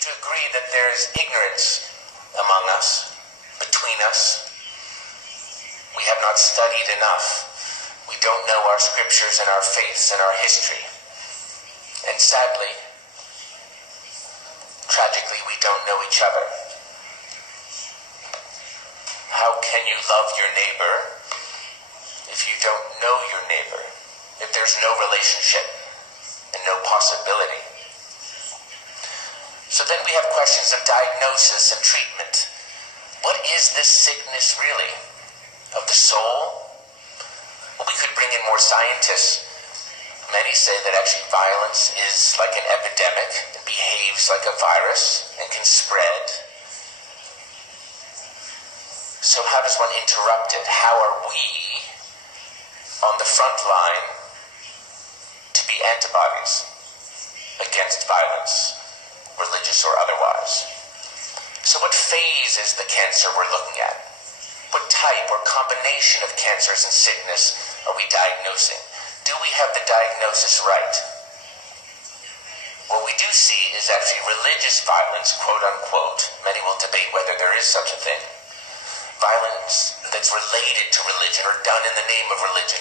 to agree that there's ignorance among us, between us. We have not studied enough. We don't know our scriptures and our faiths and our history. And sadly, tragically, we don't know each other. How can you love your neighbor if you don't know your neighbor? If there's no relationship and no possibility? So then we have questions of diagnosis and treatment. What is this sickness really? Of the soul? Well, we could bring in more scientists. Many say that actually violence is like an epidemic. It behaves like a virus and can spread. So how does one interrupt it? How are we on the front line to be antibodies against violence, religious or otherwise? So what phase is the cancer we're looking at? What type or combination of cancers and sickness are we diagnosing? Do we have the diagnosis right? What we do see is actually religious violence, quote unquote. Many will debate whether there is such a thing. Violence that's related to religion or done in the name of religion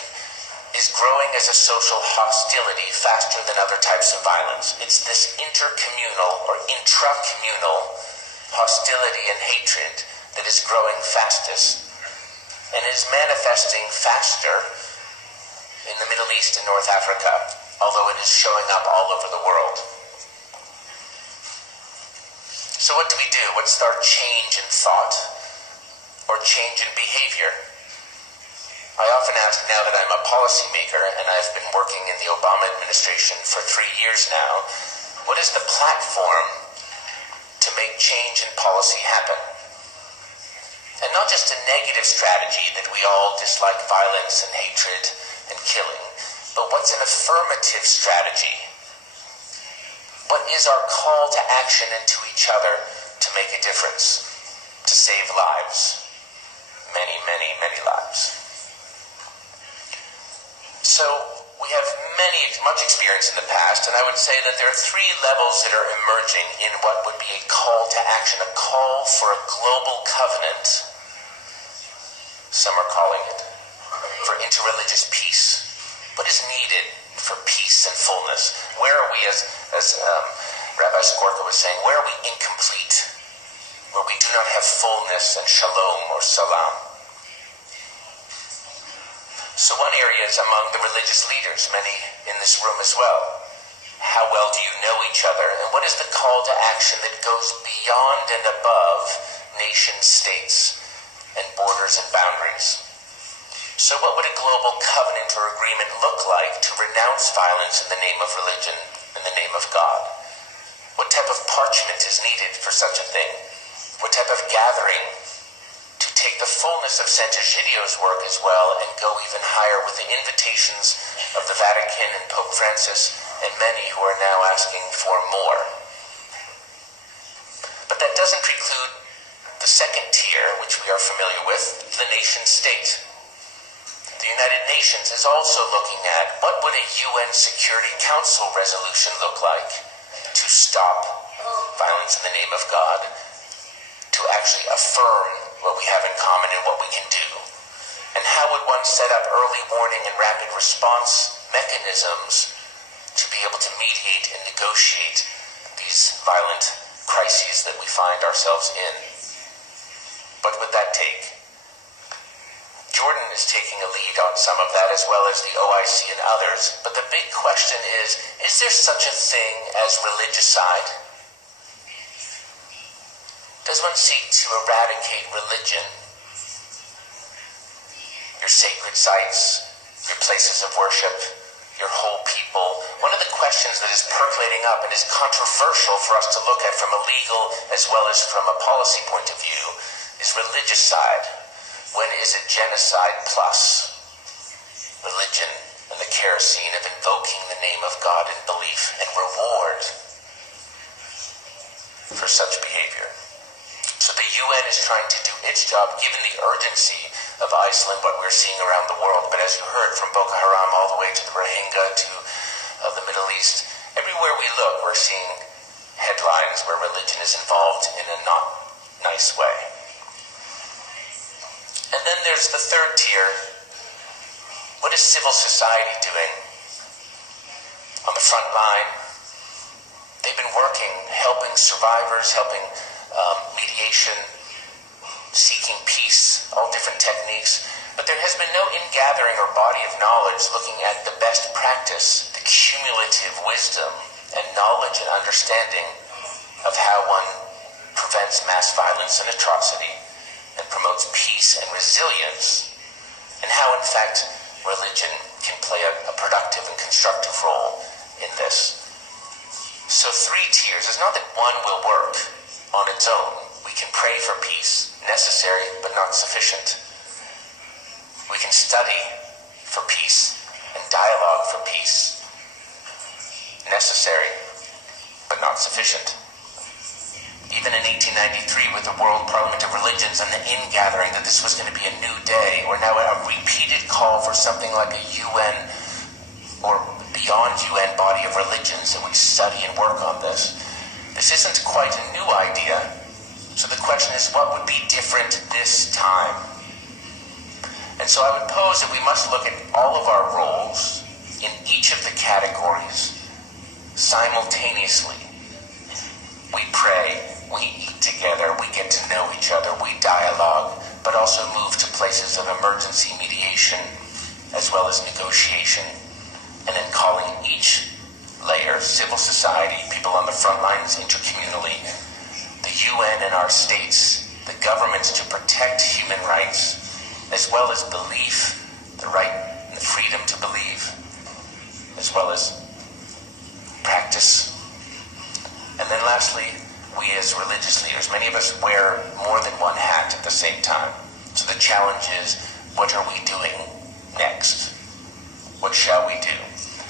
is growing as a social hostility faster than other types of violence. It's this intercommunal or intracommunal hostility and hatred that is growing fastest and is manifesting faster in the Middle East and North Africa, although it is showing up all over the world. So what do we do? What's our change in thought or change in behavior? I often ask, now that I'm a policymaker and I've been working in the Obama administration for 3 years now, what is the platform to make change in policy happen? And not just a negative strategy that we all dislike violence and hatred and killing, but what's an affirmative strategy? What is our call to action and to each other to make a difference, to save lives? Many, many, many lives. So we have much experience in the past, and I would say that there are 3 levels that are emerging in what would be a call to action, a call for a global covenant. Some are calling it for interreligious peace. What is needed for peace and fullness? Where are we, as Rabbi Skorka was saying, where are we incomplete? Where we do not have fullness and shalom or salam. So one area is among the religious leaders, many in this room as well. How well do you know each other? And what is the call to action that goes beyond and above nation states and borders and boundaries? So what would a global covenant or agreement look like to renounce violence in the name of religion, in the name of God? What type of parchment is needed for such a thing? What type of gathering to take the fullness of Sant'Egidio's work as well and go even higher with the invitations of the Vatican and Pope Francis and many who are now asking for more? But that doesn't preclude the second tier, which we are familiar with, the nation state. The United Nations is also looking at what would a UN Security Council resolution look like to stop violence in the name of God, to actually affirm what we have in common and what we can do. And how would one set up early warning and rapid response mechanisms to be able to mediate and negotiate these violent crises that we find ourselves in? What would that take? Jordan is taking a lead on some of that, as well as the OIC and others. But the big question is there such a thing as religicide? Does one seek to eradicate religion? Your sacred sites, your places of worship, your whole people? One of the questions that is percolating up and is controversial for us to look at from a legal as well as from a policy point of view is religicide. When is it genocide plus religion and the kerosene of invoking the name of God in belief and reward for such behavior? So the UN is trying to do its job, given the urgency of ISIL and what we're seeing around the world. But as you heard, from Boko Haram all the way to the Rohingya to the Middle East, everywhere we look, we're seeing headlines where religion is involved in a not nice way. And then there's the third tier. What is civil society doing? On the front line, they've been working, helping survivors, helping mediation, seeking peace, all different techniques. But there has been no ingathering or body of knowledge looking at the best practice, the cumulative wisdom and knowledge and understanding of how one prevents mass violence and atrocity and promotes peace and resilience, and how, in fact, religion can play a productive and constructive role in this. So 3 tiers. It's not that one will work on its own. We can pray for peace, necessary but not sufficient. We can study for peace and dialogue for peace, necessary but not sufficient. Even in 1893 with the World Parliament of Religions and the ingathering that this was going to be a new day, we're now at a repeated call for something like a UN or beyond UN body of religions that we study and work on this. This isn't quite a new idea, so the question is, what would be different this time? And so I would pose that we must look at all of our roles in each of the categories simultaneously. We pray, we eat together, we get to know each other, we dialogue, but also move to places of emergency mediation as well as negotiation, and then calling each layer, civil society, people on the front lines intercommunally, the UN and our states, the governments, to protect human rights, as well as belief, the right and the freedom to believe, as well as practice. And then lastly, we as religious leaders, many of us wear more than one hat at the same time. So the challenge is, what are we doing next? What shall we do?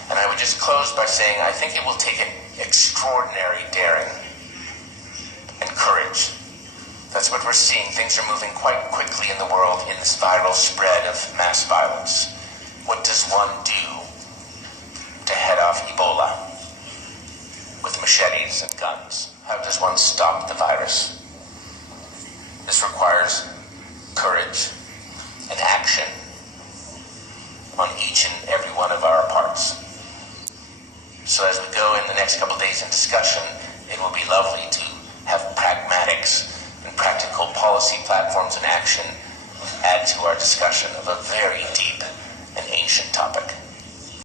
And I would just close by saying, I think it will take an extraordinary daring and courage. That's what we're seeing. Things are moving quite quickly in the world in this viral spread of mass violence. What does one do to head off Ebola with machetes and guns? How does one stop the virus? This requires courage and action on each and every one of our parts. So as we go in the next couple of days in discussion, it will be lovely to have pragmatics and practical policy platforms and action add to our discussion of a very deep and ancient topic.